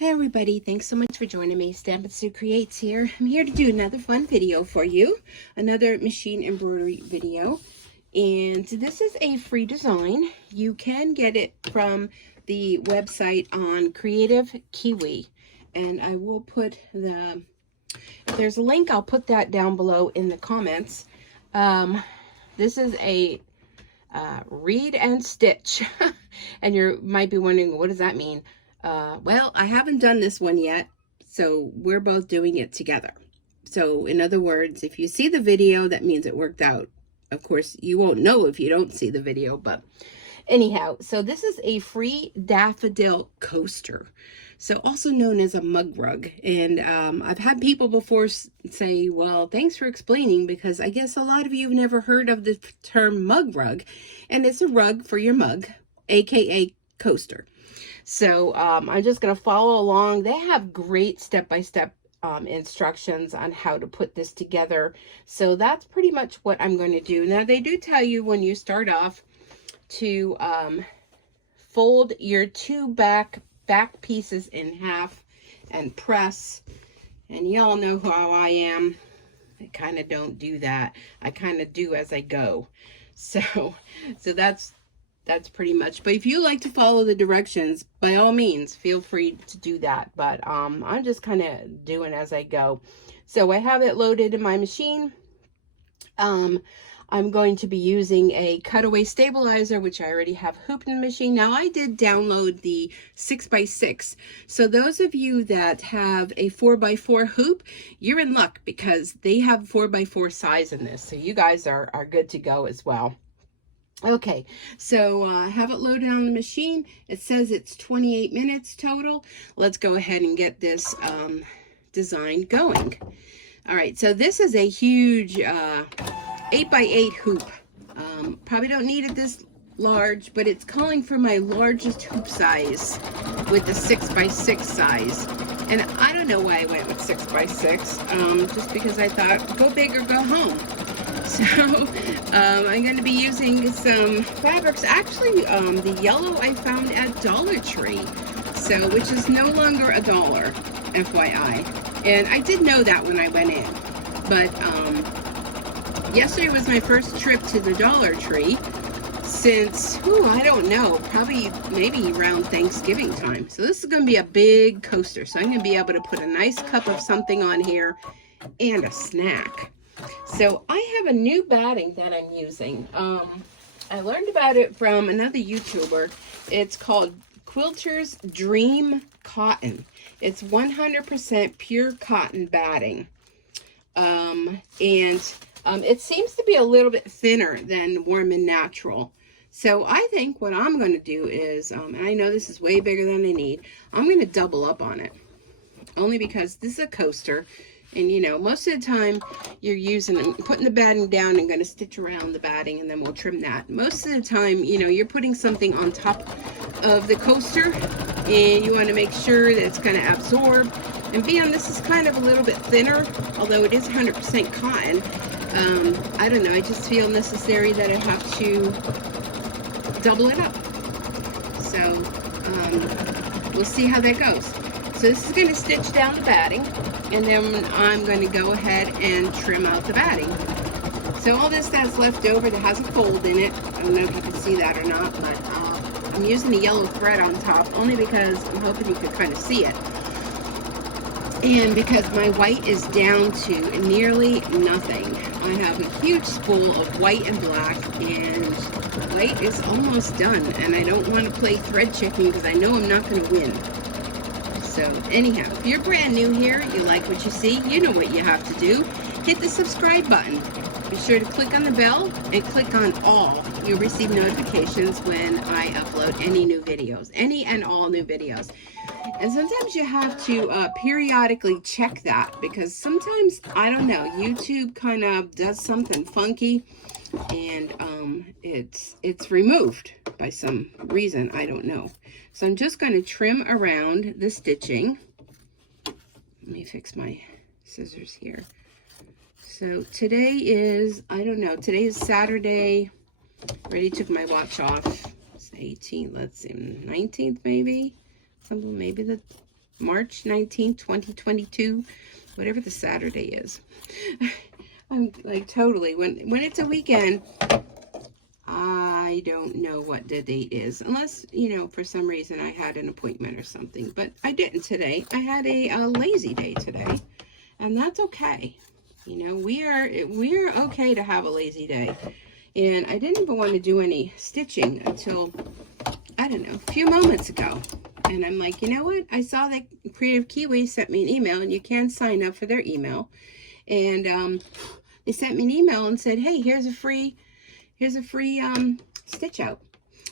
Hi everybody, thanks so much for joining me. Stampin' Sue Creates here. I'm here to do another fun video for you, another machine embroidery video. And this is a free design. You can get it from the website on Creative Kiwi. And I will put if there's a link, I'll put that down below in the comments. This is a read and stitch. And you might be wondering, what does that mean? Well, I haven't done this one yet, so we're both doing it together. So in other words, if you see the video, that means it worked out. Of course, you won't know if you don't see the video, but anyhow, so this is a free daffodil coaster, so also known as a mug rug. And I've had people before say, well, thanks for explaining, because I guess a lot of you have never heard of the term mug rug, and it's a rug for your mug, aka coaster. So I'm just going to follow along. They have great step-by-step instructions on how to put this together. So that's pretty much what I'm going to do. Now, they do tell you when you start off to fold your two back pieces in half and press. And y'all know how I am. I kind of don't do that. I kind of do as I go. So that's pretty much. But if you like to follow the directions, by all means, feel free to do that. But I'm just kind of doing as I go. So I have it loaded in my machine. I'm going to be using a cutaway stabilizer, which I already have hooped in the machine. Now, I did download the 6x6. So those of you that have a 4x4 hoop, you're in luck, because they have 4x4 size in this. So you guys are good to go as well. Okay, so I have it loaded on the machine. It says it's 28 minutes total. Let's go ahead and get this design going. All right, so this is a huge 8x8 hoop. Probably don't need it this large, but it's calling for my largest hoop size with the 6x6 size. And I don't know why I went with 6x6, just because I thought, go big or go home. So I'm going to be using some fabrics. Actually, the yellow I found at Dollar Tree, so which is no longer $1, FYI. And I did know that when I went in. But yesterday was my first trip to the Dollar Tree since, I don't know, probably maybe around Thanksgiving time. So this is going to be a big coaster. So I'm going to be able to put a nice cup of something on here and a snack. So I have a new batting that I'm using. I learned about it from another YouTuber. It's called Quilter's Dream Cotton. It's 100% pure cotton batting. And it seems to be a little bit thinner than Warm and Natural. So I think what I'm going to do is, and I know this is way bigger than I need, I'm going to double up on it. Only because this is a coaster. And, you know, most of the time you're putting the batting down and going to stitch around the batting, and then we'll trim that. Most of the time, you know, you're putting something on top of the coaster, and you want to make sure that it's going to absorb. And this is kind of a little bit thinner, although it is 100% cotton. I don't know, I just feel necessary that I have to double it up. So we'll see how that goes. So this is going to stitch down the batting, and then I'm going to go ahead and trim out the batting. So all this that's left over that has a fold in it, I don't know if you can see that or not, but I'm using a yellow thread on top only because I'm hoping you can kind of see it. And because my white is down to nearly nothing. I have a huge spool of white and black, and white is almost done. And I don't want to play thread checking because I know I'm not going to win. So anyhow, if you're brand new here, you like what you see, you know what you have to do. Hit the subscribe button. Be sure to click on the bell and click on all. You'll receive notifications when I upload any new videos, any and all new videos. And sometimes you have to periodically check that, because sometimes, I don't know, YouTube kind of does something funky, and it's removed by some reason, I don't know. So I'm just going to trim around the stitching. Let me fix my scissors here. So today is, I don't know, today is Saturday. Already took my watch off. It's 18th, let's see, 19th maybe. Something, maybe the March 19th, 2022, whatever the Saturday is. I'm like totally, when it's a weekend, I don't know what the date is, unless, you know, for some reason I had an appointment or something, but I didn't today. I had a lazy day today, and that's okay. You know, we are okay to have a lazy day. And I didn't even want to do any stitching until, I don't know, a few moments ago. And I'm like, you know what? I saw that Creative Kiwi sent me an email, and you can sign up for their email. And they sent me an email and said, hey, here's a free stitch out.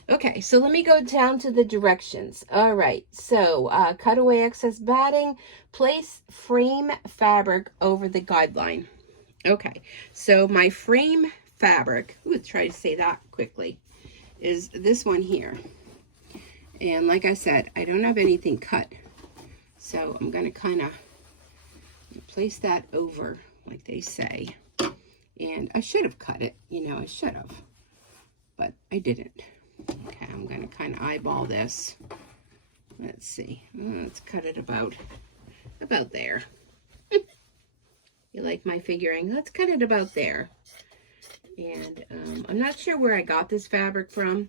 Okay, so let me go down to the directions. All right, so cut away excess batting, place frame fabric over the guideline. Okay, so my frame fabric, let's try to say that quickly, is this one here. And like I said, I don't have anything cut, so I'm going to kind of place that over like they say. And I should have cut it, you know, I should have, but I didn't. Okay, I'm going to kind of eyeball this. Let's see, let's cut it about there. You like my figuring? Let's cut it about there. And I'm not sure where I got this fabric from,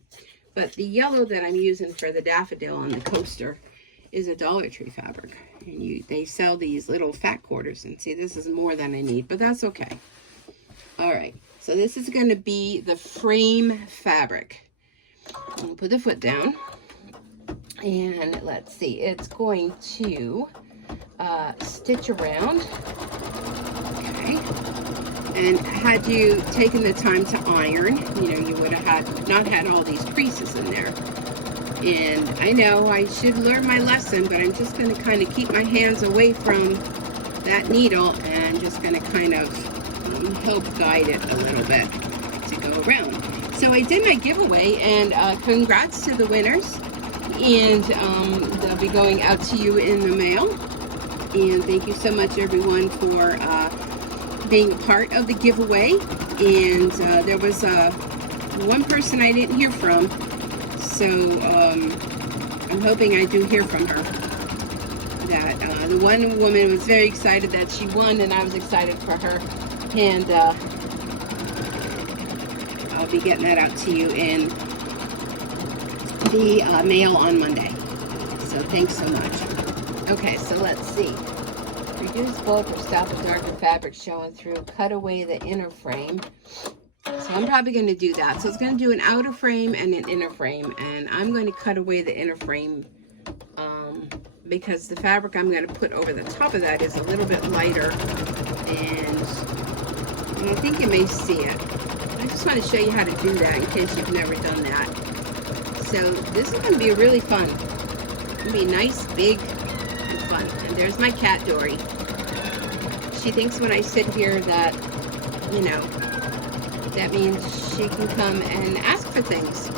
but the yellow that I'm using for the daffodil on the coaster is a Dollar Tree fabric. And they sell these little fat quarters. And see, this is more than I need, but that's okay. All right, so this is going to be the frame fabric. I'll put the foot down. And let's see, it's going to stitch around. Okay. And had you taken the time to iron, you know, you would have not had all these creases in there. And I know I should learn my lesson, but I'm just going to kind of keep my hands away from that needle and just going to kind of help guide it a little bit to go around. So I did my giveaway, and congrats to the winners. And they'll be going out to you in the mail. And thank you so much, everyone, for being part of the giveaway. And there was one person I didn't hear from, so I'm hoping I do hear from her. That the one woman was very excited that she won, and I was excited for her. And I'll be getting that out to you in the mail on Monday. So thanks so much. Okay, so let's see. Reduce bulk or stop the darker fabric showing through. Cut away the inner frame. So I'm probably going to do that. So it's going to do an outer frame and an inner frame. And I'm going to cut away the inner frame because the fabric I'm going to put over the top of that is a little bit lighter. And I think you may see it. I just want to show you how to do that in case you've never done that. So this is going to be really fun. It's going to be nice, big, and fun. And there's my cat, Dory. She thinks when I sit here that, you know, that means she can come and ask for things.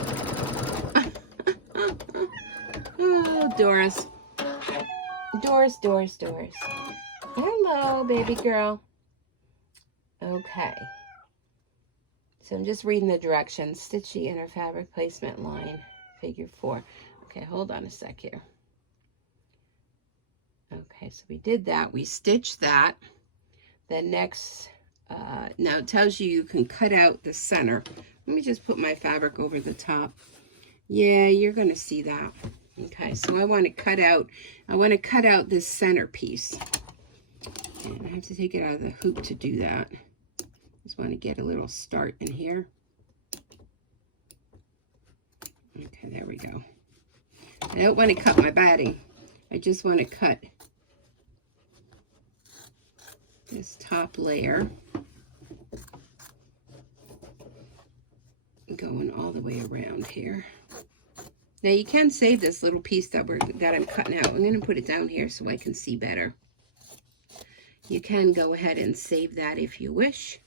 Oh, Doris. Doris. Hello, baby girl. Okay. So I'm just reading the directions. Stitch the inner fabric placement line, figure 4. Okay, hold on a sec here. Okay, so we did that. We stitched that. Then next, now it tells you can cut out the center. Let me just put my fabric over the top. Yeah, you're going to see that. Okay, so I want to cut out this center piece. And I have to take it out of the hoop to do that. Just want to get a little start in here. Okay, there we go. I don't want to cut my batting. I just want to cut this top layer, going all the way around here. Now you can save this little piece that I'm cutting out. I'm going to put it down here so I can see better. You can go ahead and save that if you wish,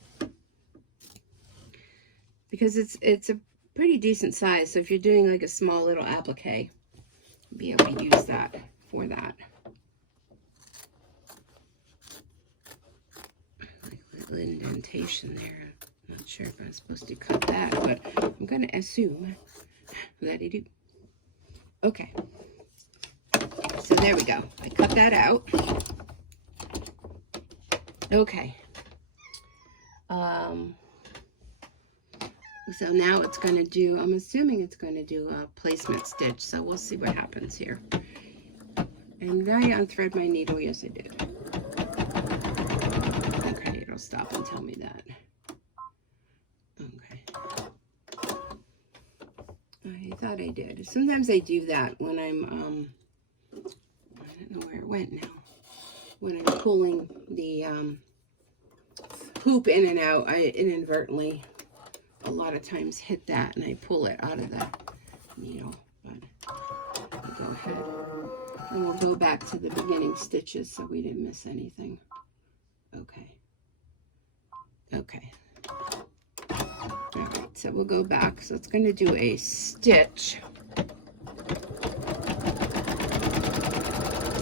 because it's a pretty decent size. So if you're doing like a small little applique, you'll be able to use that for that. Like a little indentation there. I'm not sure if I'm supposed to cut that, but I'm going to assume that I do. Okay. so there we go. I cut that out. Okay. So now it's going to do, I'm assuming it's going to do a placement stitch. So we'll see what happens here. And did I unthread my needle? Yes, I did. Okay, it'll stop and tell me that. Okay. I thought I did. Sometimes I do that when I'm, I don't know where it went now. When I'm pulling the hoop in and out, I inadvertently a lot of times hit that and I pull it out of the needle. But I'll go ahead and we'll go back to the beginning stitches so we didn't miss anything. Okay. Okay. All right, so we'll go back. So it's going to do a stitch.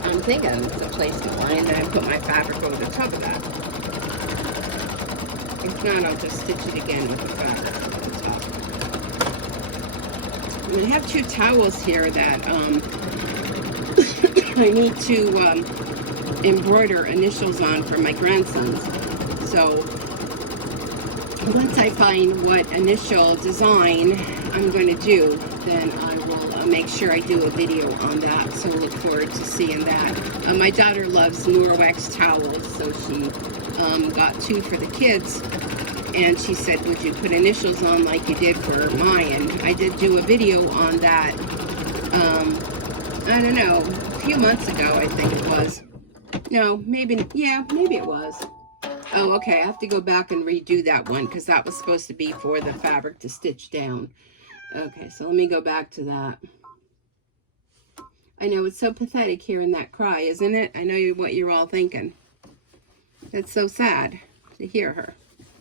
I'm thinking it's a placement line, and then I put my fabric over the top of that. If not, I'll just stitch it again with the fabric over the top. And I have two towels here that I need to embroider initials on for my grandsons. So once I find what initial design I'm going to do, then I will make sure I do a video on that. So look forward to seeing that. My daughter loves Norwex towels, so she got two for the kids. And she said, would you put initials on like you did for mine? And I did do a video on that, I don't know, a few months ago, I think it was. No, maybe, yeah, maybe it was. Oh, okay, I have to go back and redo that one because that was supposed to be for the fabric to stitch down. Okay, so let me go back to that. I know it's so pathetic hearing that cry, isn't it? I know what you're all thinking. It's so sad to hear her.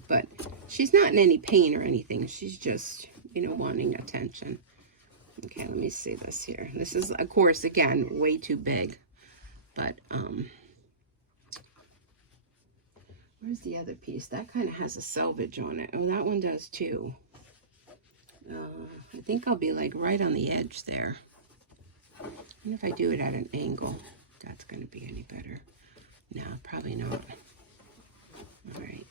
But she's not in any pain or anything. She's just, you know, wanting attention. Okay, let me see this here. This is, of course, again, way too big. But, where's the other piece? That kind of has a selvage on it. Oh, that one does too. I think I'll be like right on the edge there. And if I do it at an angle, that's going to be any better. No, probably not. All right.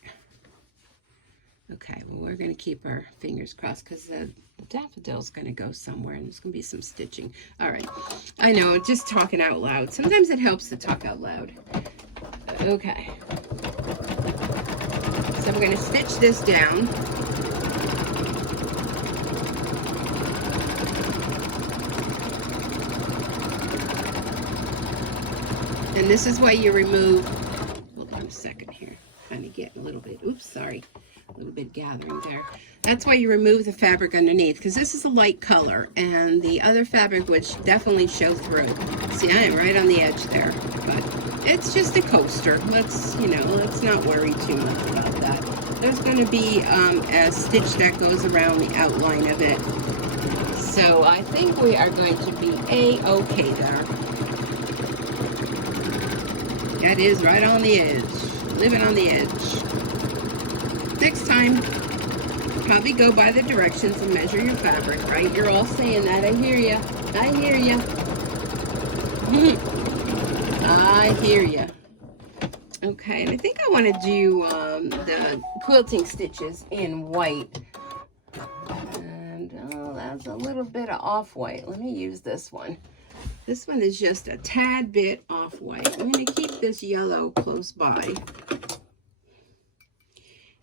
Okay, well, we're going to keep our fingers crossed because the daffodil's going to go somewhere and there's going to be some stitching. All right. I know, just talking out loud. Sometimes it helps to talk out loud. Okay. So we're going to stitch this down. And this is why you remove, hold on a second here, kind of getting a little bit, oops, sorry, a little bit gathering there. That's why you remove the fabric underneath, because this is a light color, and the other fabric would definitely show through. See, I am right on the edge there, but it's just a coaster. Let's, you know, let's not worry too much about that. There's going to be a stitch that goes around the outline of it. So I think we are going to be A-okay there. That is right on the edge, living on the edge. Next time, probably go by the directions and measure your fabric, right? You're all saying that. I hear you. I hear you. I hear you. Okay, and I think I want to do the quilting stitches in white. And that's a little bit of off-white. Let me use this one. This one is just a tad bit off-white. I'm going to keep this yellow close by.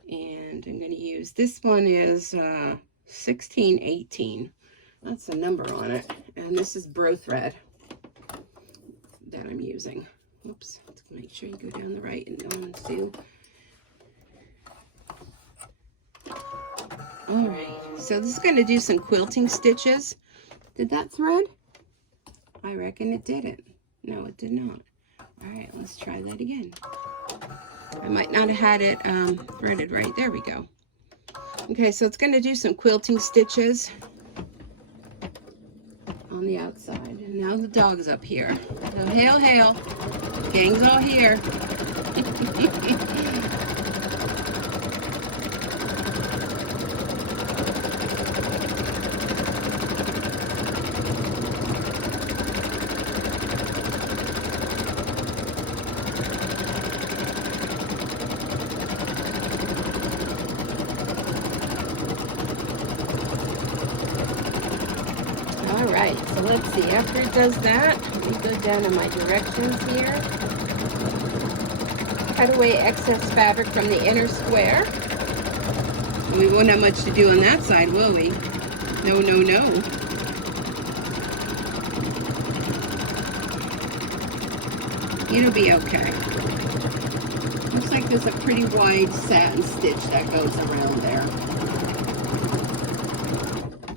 And I'm going to use, this one is 1618. That's the number on it. And this is Bro Thread that I'm using. Oops, let's make sure you go down the right and go on to. All right, so this is going to do some quilting stitches. Did that thread? I reckon it didn't. No, it did not. All right, let's try that again. I might not have had it threaded right. There we go. Okay, so it's going to do some quilting stitches on the outside. And now the dog's up here. So hail, hail. Gang's all here. let's see, after it does that, let me go down to my directions here. Cut away excess fabric from the inner square. We won't have much to do on that side, will we? No, no, no. It'll be okay. Looks like there's a pretty wide satin stitch that goes around there.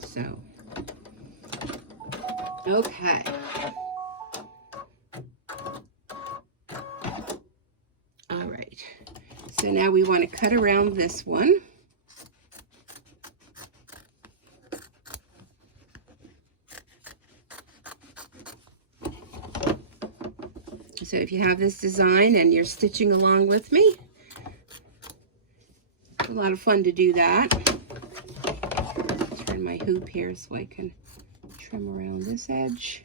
So, okay. All right. So now we want to cut around this one. So if you have this design and you're stitching along with me, it's a lot of fun to do that. Turn my hoop here so I can trim around this edge.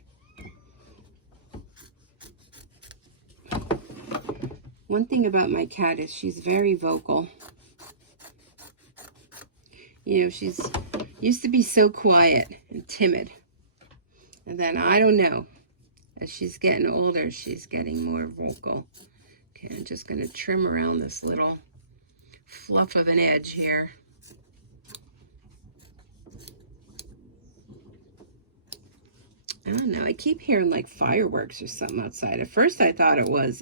One thing about my cat is she's very vocal. You know, she's used to be so quiet and timid. And then, I don't know, as she's getting older, she's getting more vocal. Okay, I'm just going to trim around this little fluff of an edge here. I don't know, I keep hearing like fireworks or something outside. At first I thought it was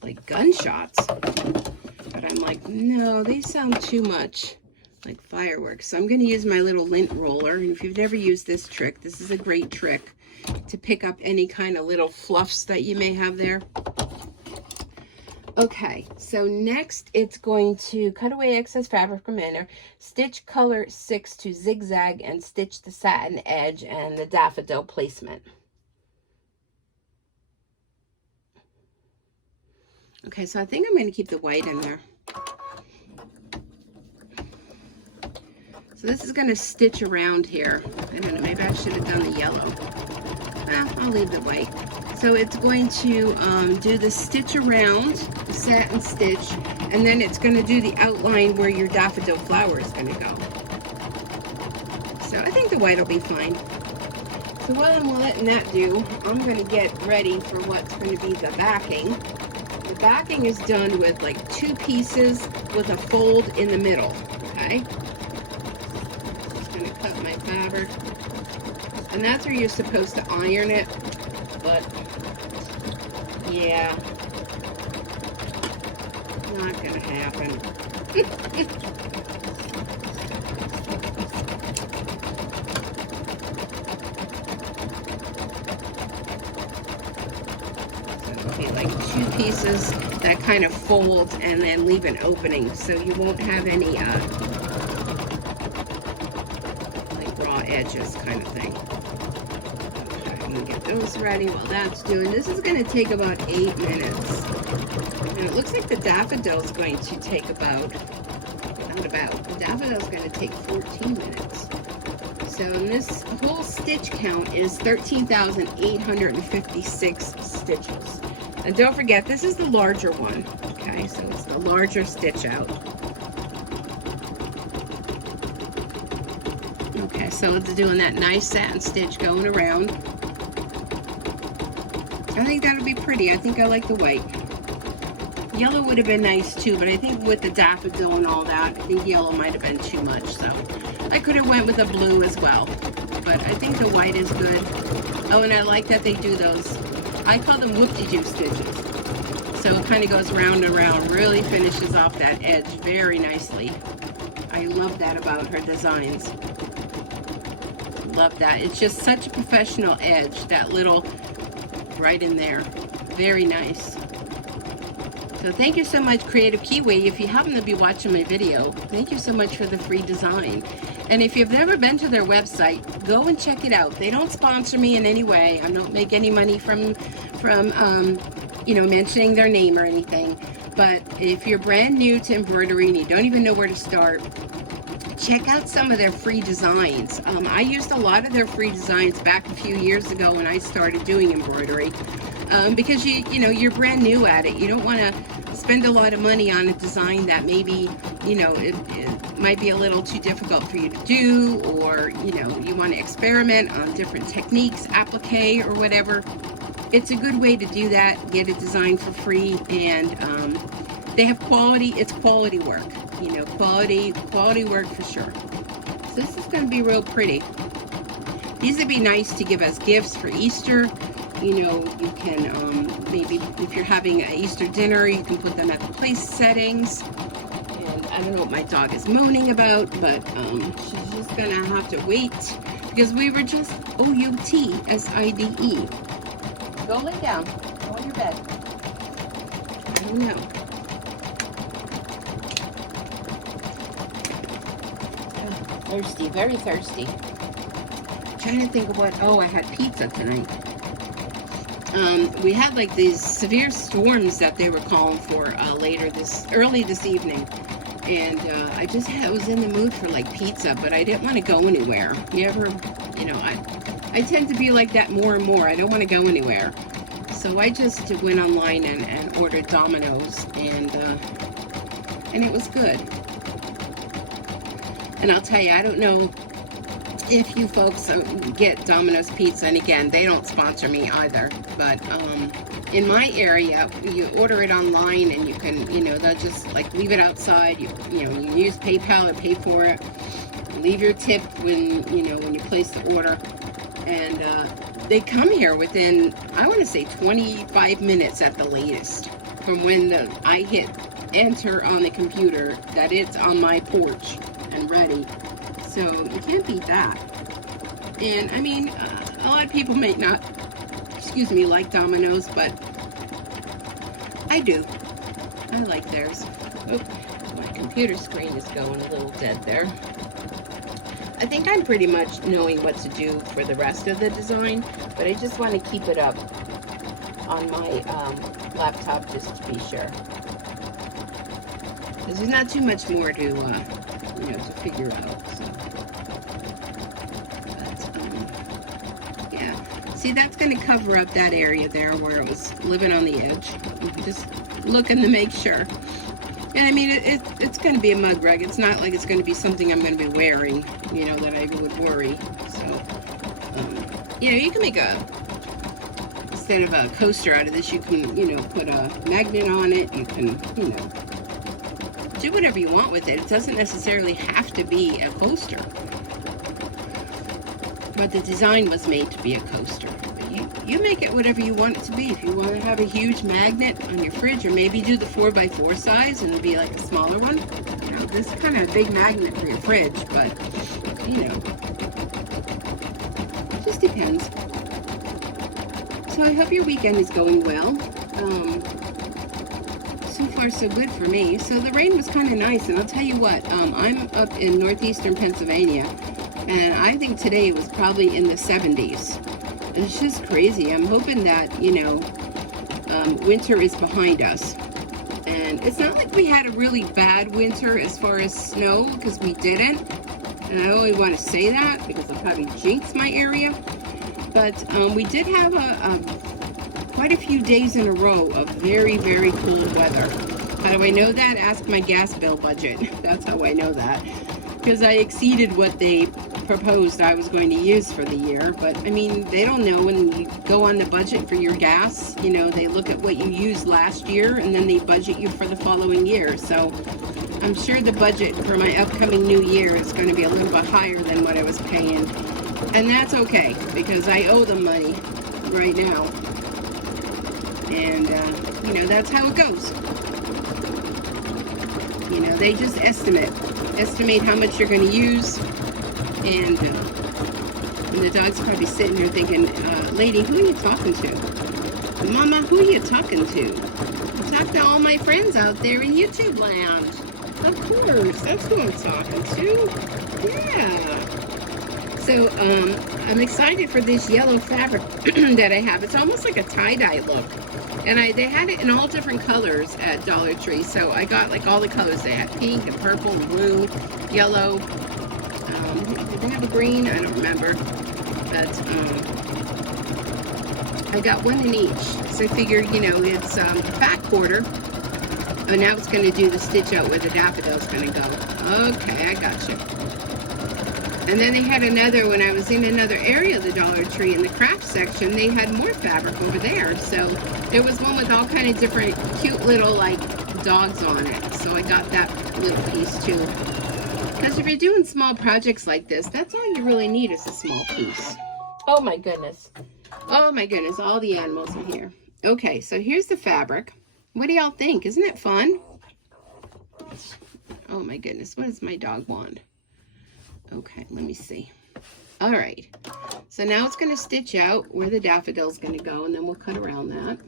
like gunshots, but I'm like, no, they sound too much like fireworks. So I'm going to use my little lint roller, and if you've never used this trick, this is a great trick to pick up any kind of little fluffs that you may have there. Okay, so next it's going to cut away excess fabric from inner, stitch color 6 to zigzag, and stitch the satin edge and the daffodil placement. Okay, so I think I'm going to keep the white in there. So this is going to stitch around here. I don't know, maybe I should have done the yellow. Well, I'll leave the white. So it's going to do the stitch around, the satin stitch, and then it's going to do the outline where your daffodil flower is going to go. So I think the white will be fine. So while I'm letting that do, I'm going to get ready for what's going to be the backing. The backing is done with like 2 pieces with a fold in the middle, okay? Just going to cut my fabric. And that's where you're supposed to iron it, but yeah, not gonna happen. So it'll be like 2 pieces that kind of fold and then leave an opening, so you won't have any like raw edges kind of thing. Get those ready while that's doing. This is going to take about 8 minutes. And it looks like the daffodil is going to take about, the daffodil is going to take 14 minutes. So this whole stitch count is 13,856 stitches. And don't forget, this is the larger one. Okay, so it's the larger stitch out. Okay, so it's doing that nice satin stitch going around. I think that'll be pretty. I think I like the white. Yellow would have been nice too, but I think with the daffodil and all that, I think yellow might have been too much. So I could have went with a blue as well, but I think the white is good. Oh, and I like that they do those, I call them whoop-de-doo stitches. So it kind of goes round and round, really finishes off that edge very nicely. I love that about her designs. Love that. It's just such a professional edge, that little right in there. Very nice. So thank you so much, Creative Kiwi. If you happen to be watching my video, thank you so much for the free design. And if you've never been to their website, go and check it out. They don't sponsor me in any way. I don't make any money from you know, mentioning their name or anything. But if you're brand new to embroidery and you don't even know where to start, check out some of their free designs. I used a lot of their free designs back a few years ago when I started doing embroidery, because you know, you're brand new at it. You don't want to spend a lot of money on a design that maybe, you know, might be a little too difficult for you to do, or you know, you want to experiment on different techniques, applique or whatever, it's a good way to do that. Get it designed for free, and they have quality. It's quality work, you know, quality work for sure. So this is going to be real pretty. These would be nice to give as gifts for Easter. You know, you can maybe if you're having an Easter dinner, you can put them at the place settings. And I don't know what my dog is moaning about, but she's just gonna have to wait because we were just O-U-T-S-I-D-E. Go lay down. Go on your bed. I don't know. Oh, thirsty, very thirsty. I'm trying to think of what. Oh, I had pizza tonight. We had like these severe storms that they were calling for early this evening, and I was in the mood for like pizza, but I didn't want to go anywhere. You know, I tend to be like that more and more. I don't want to go anywhere, so I just went online and ordered Domino's, and it was good. And I'll tell you, I don't know if you folks get Domino's pizza, and again, they don't sponsor me either, but in my area, you order it online, and you can, you know, they'll just like leave it outside. You know, you use PayPal or pay for it. Leave your tip when you place the order, and they come here within, I want to say 25 minutes at the latest from when I hit enter on the computer that it's on my porch and ready. So you can't beat that. And I mean, a lot of people may not, like Domino's, but I do. I like theirs. Oh, my computer screen is going a little dead there. I think I'm pretty much knowing what to do for the rest of the design, but I just want to keep it up on my laptop just to be sure. Because there's not too much more to, to figure out. So. But, yeah. See, that's going to cover up that area there where it was living on the edge. Just looking to make sure. And I mean, it's going to be a mug rug. It's not like it's going to be something I'm going to be wearing, that I would worry. So, you can make instead of a coaster out of this, you can, put a magnet on it. You can, do whatever you want with it. It doesn't necessarily have to be a coaster. But the design was made to be a coaster. You make it whatever you want it to be. If you want to have a huge magnet on your fridge, or maybe do the 4x4 size and be like a smaller one. This is kind of a big magnet for your fridge, but, it just depends. So I hope your weekend is going well. So far so good for me. So the rain was kind of nice, and I'll tell you what, I'm up in northeastern Pennsylvania, and I think today was probably in the 70s. It's just crazy. I'm hoping that, winter is behind us. And it's not like we had a really bad winter as far as snow, because we didn't. And I only want to say that because I'll probably jinx my area. But we did have quite a few days in a row of very, very cold weather. How do I know that? Ask my gas bill budget. That's how I know that. Because I exceeded what they proposed I was going to use for the year. But I mean, they don't know. When you go on the budget for your gas, they look at what you used last year, and then they budget you for the following year. So I'm sure the budget for my upcoming new year is going to be a little bit higher than what I was paying. And that's okay, because I owe them money right now. And, that's how it goes. They just estimate how much you're going to use. And the dog's probably sitting there thinking, lady, who are you talking to? Mama, who are you talking to? I'm talking to all my friends out there in YouTube land. Of course, that's who I'm talking to. Yeah. So, I'm excited for this yellow fabric that I have. It's almost like a tie-dye look. And they had it in all different colors at Dollar Tree. So I got like all the colors. They had pink and purple and blue, yellow. Did they have a green? I don't remember. But I got one in each. So I figured, it's a back quarter. Oh, now it's going to do the stitch out where the daffodil's going to go. Okay, I got you. And then they had another, when I was in another area of the Dollar Tree in the craft section, they had more fabric over there. So there was one with all kind of different cute little like dogs on it. So I got that little piece too. Because if you're doing small projects like this, that's all you really need is a small piece. Oh my goodness. Oh my goodness, all the animals are here. Okay, so here's the fabric. What do y'all think? Isn't it fun? Oh my goodness, what does my dog want? Okay, let me see. All right, so now it's going to stitch out where the daffodil is going to go, and then we'll cut around that.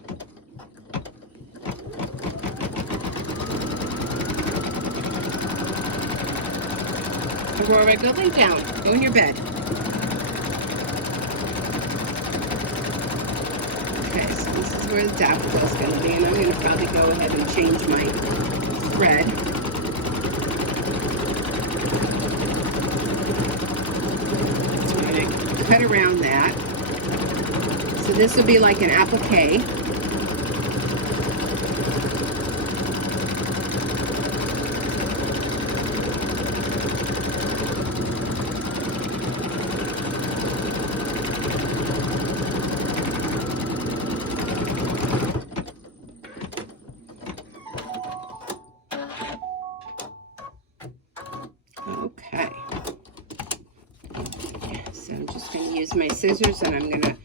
Aurora, go lay down. Go in your bed. Okay, so this is where the daffodil is going to be, and I'm going to probably go ahead and change my thread. Cut around that. So this will be like an applique. Okay. So I'm just going to use my scissors and I'm going to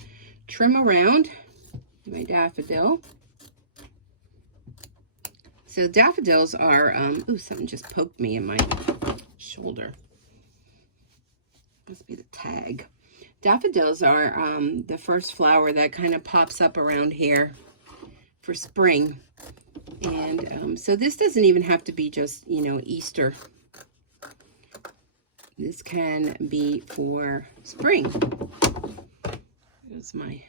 trim around my daffodil. So daffodils are, ooh, something just poked me in my shoulder. Must be the tag. Daffodils are the first flower that kind of pops up around here for spring. And so this doesn't even have to be just, you know, Easter. This can be for spring. There's my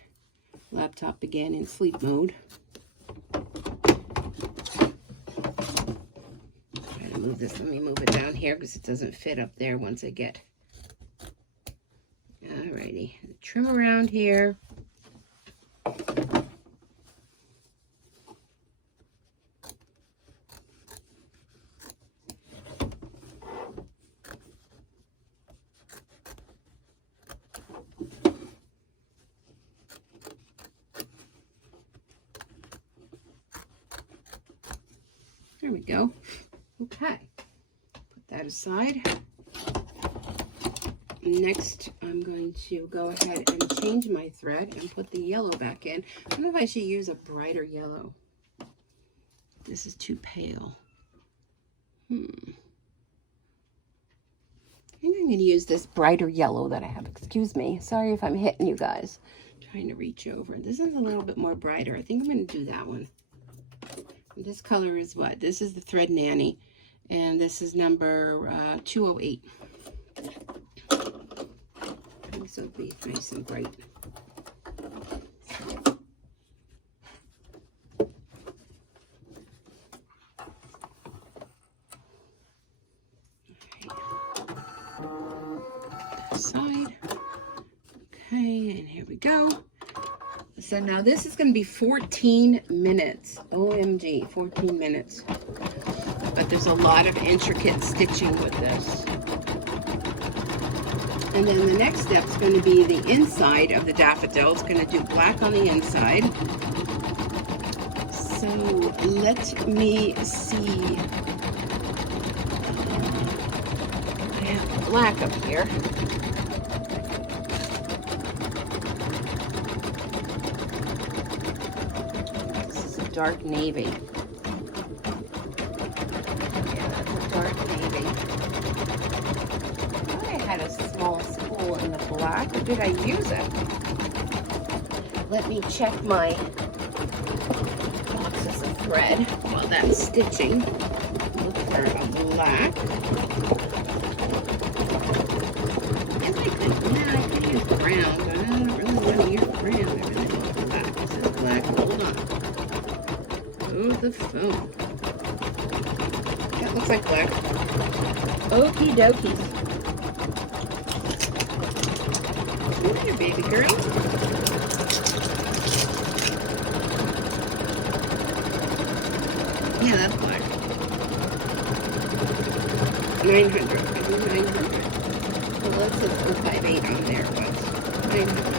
laptop again in sleep mode. Try to move this. Let me move it down here because it doesn't fit up there once I get. Alrighty. Trim around here. There we go. Okay, put that aside. Next, I'm going to go ahead and change my thread and put the yellow back in. I don't know if I should use a brighter yellow. This is too pale. I think I'm going to use this brighter yellow that I have. Excuse me. Sorry if I'm hitting you guys. Trying to reach over. This is a little bit more brighter. I think I'm going to do that one. This color is what? This is the Thread Nanny, and this is number 208. This will be nice and bright. That side. Okay, and here we go. So now this is going to be 14 minutes. OMG, 14 minutes. But there's a lot of intricate stitching with this. And then the next step is going to be the inside of the daffodil. It's going to do black on the inside. So let me see. I have black up here. Dark navy. Yeah, that's a dark navy. I thought I had a small spool in the black, or did I use it? Let me check my boxes of thread while that's stitching. Look for a black. Yes, I could use brown, but I don't really want to use brown. Everything is black. This is black. Hold on. Oh, the phone. That looks like black. Okie dokies. Come here, baby girl. Yeah, that's black. 900. I do 900. Well, let's put 058 on there, but 900.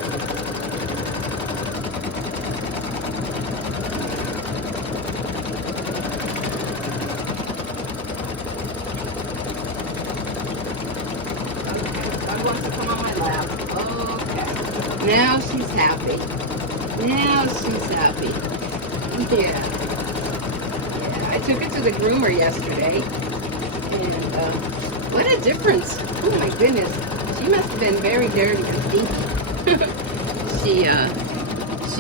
Now she's happy. Now she's happy. Yeah. Yeah. I took it to the groomer yesterday. And what a difference. Oh my goodness. She must have been very dirty and stinky.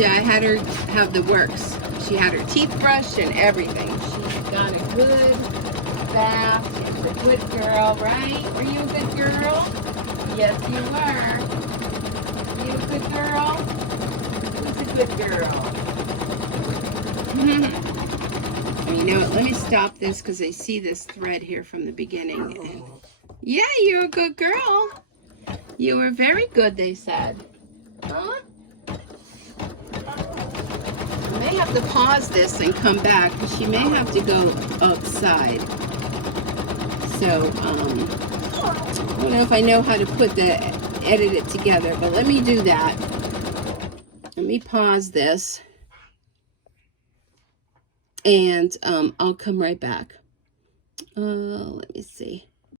I had her have the works. She had her teeth brushed and everything. She got a good bath. She was a good girl, right? Were you a good girl? Yes, you were. You a good girl? Who's a good girl? You know what? Let me stop this because I see this thread here from the beginning. And yeah, you're a good girl. You were very good, they said. Huh? I may have to pause this and come back because she may have to go outside. So, I don't know if I know how to edit it together, but let me do that. Let me pause this. And I'll come right back. Let me see.